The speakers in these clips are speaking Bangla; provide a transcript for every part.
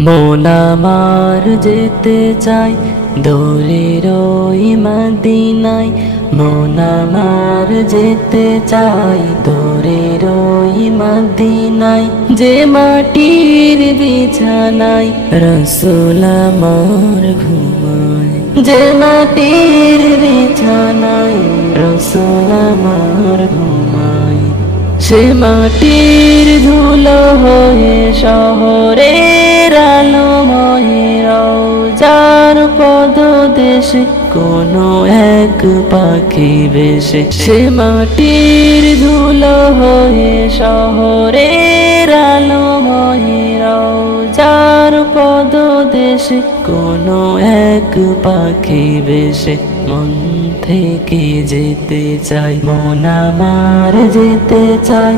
মন আমার যেতে চাই দূরের ওই মদিনায়। মন আমার যেতে চাই দূরের ওই মদিনায়। যে মাটির বিছানায় রসুল আমার ঘুমায়। যে মাটির বিছানায় রসুল আমার ঘুমায়। সে মাটির ধুলো হয়ে শহরের পদ দেশে কোনো এক পাখি বেশে। সে মাটির ধুলো হয়ে শহরের আলোময় যার পদ দেশে কোনো এক পাখি বেশে। মন থেকে যেতে চাই, মন আমার যেতে চাই।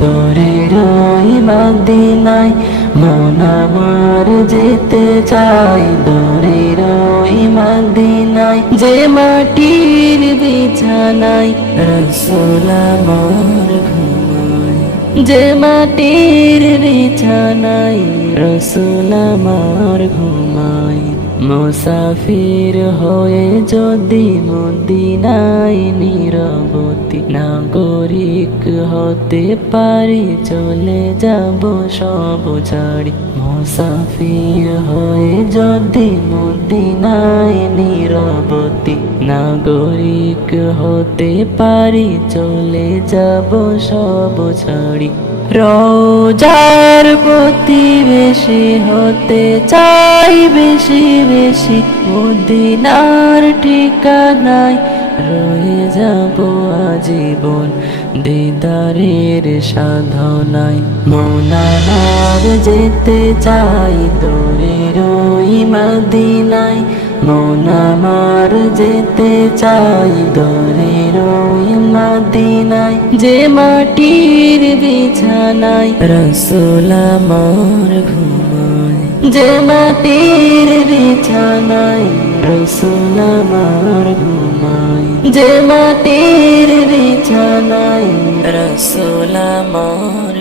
দূরের ওই মদিনায় মন আমার যেতে চাই দূরের ওই মদিনায়। যে মাটির বিছানায় রসুল আমার ঘুমায়। যে মাটির বিছানায় রসুল আমার ঘুমায়। মুসাফির হয়ে যদি মদিনায় নিরবতী নাগরিক হতে পারি, চলে যাব সব ছাড়ি। মুসাফির হয়ে যদি মদিনায় নিরবতী নাগরিক হতে পারি, চলে যাব সব ছাড়ি। রোজার প্রতিবেশী হতে চাই, বেশি বেশি মদিনার ঠিকানায় রয়ে যাব আজীবন দিদারের সাধনায়। মনার যেতে চাই দূরের ওই মদিনায়। মন আমার যেতে চাই দূরের ওই মদিনায়। যে মাটির বিছানায় রসুল আমার ঘুমায়। যে মাটির বিছানায় রসুল আমার ঘুমায়। যে মাটির বিছানায় রসুল আমার